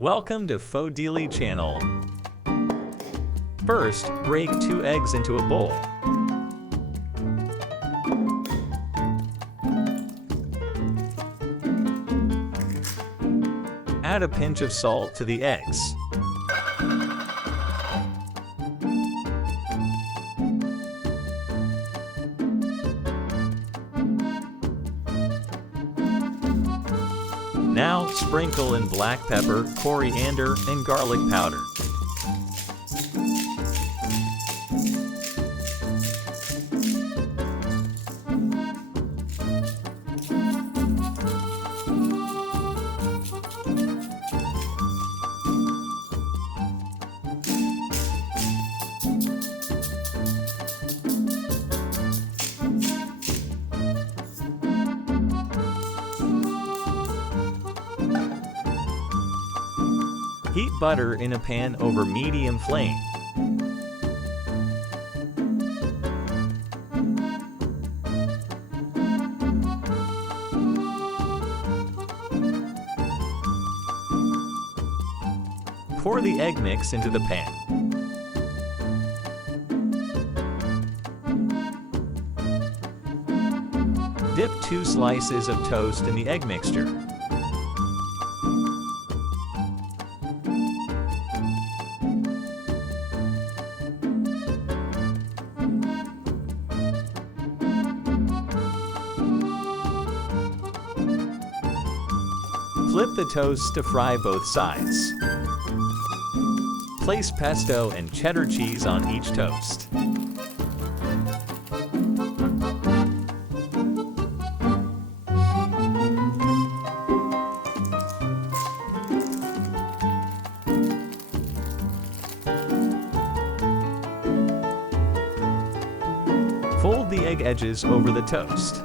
Welcome to Fodili channel. First, break 2 eggs into a bowl. Add a pinch of salt to the eggs. Now sprinkle in black pepper, coriander, and garlic powder. Heat butter in a pan over medium flame. Pour the egg mix into the pan. Dip 2 slices of toast in the egg mixture. Flip the toast to fry both sides. Place pesto and cheddar cheese on each toast. Fold the egg edges over the toast.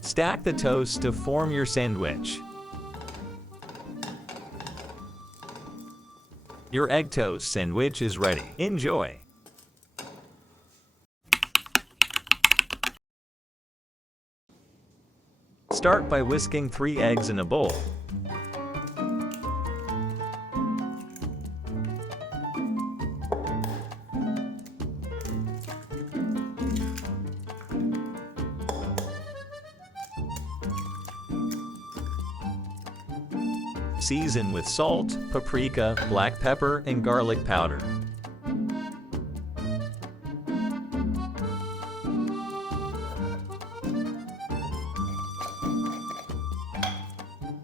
Stack the toast to form your sandwich. Your egg toast sandwich is ready. Enjoy! Start by whisking 3 eggs in a bowl. Season with salt, paprika, black pepper, and garlic powder.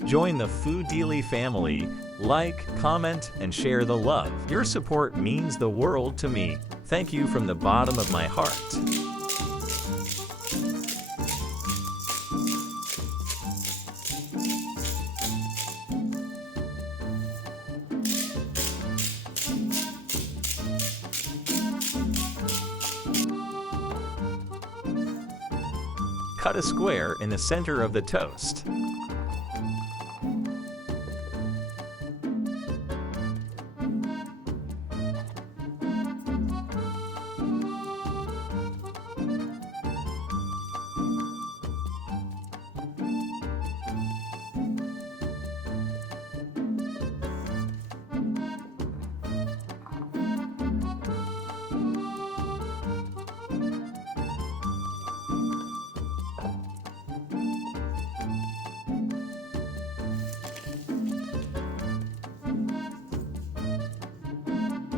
Join the Fodili family. Like, comment, and share the love. Your support means the world to me. Thank you from the bottom of my heart. Cut a square in the center of the toast.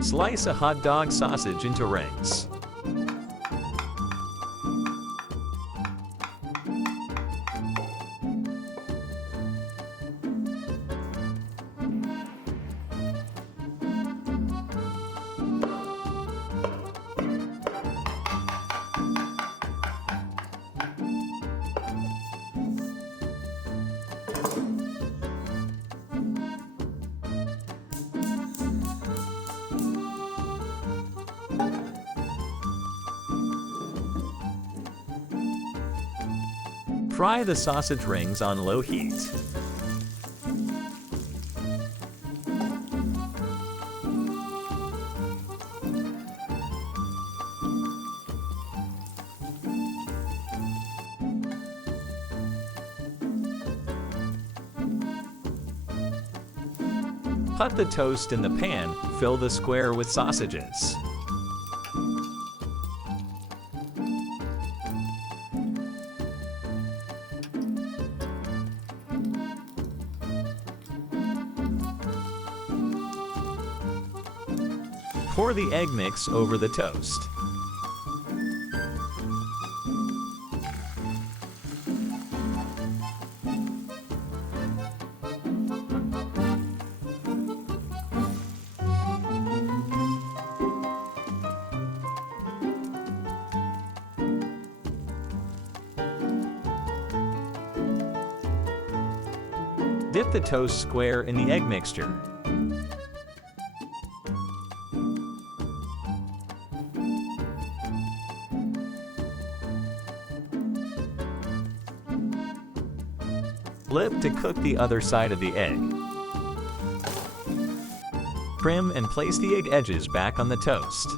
Slice a hot dog sausage into rings. Fry the sausage rings on low heat. Put the toast in the pan, fill the square with sausages. Pour the egg mix over the toast. Dip the toast square in the egg mixture. Flip to cook the other side of the egg. Trim and place the egg edges back on the toast.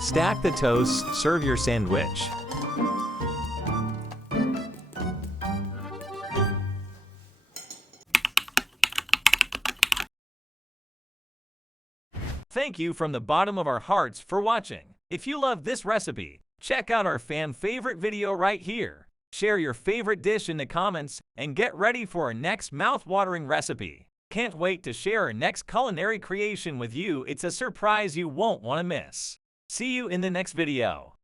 Stack the toast, serve your sandwich. Thank you from the bottom of our hearts for watching. If you love this recipe, check out our fan favorite video right here. Share your favorite dish in the comments and get ready for our next mouth-watering recipe. Can't wait to share our next culinary creation with you. It's a surprise you won't want to miss. See you in the next video.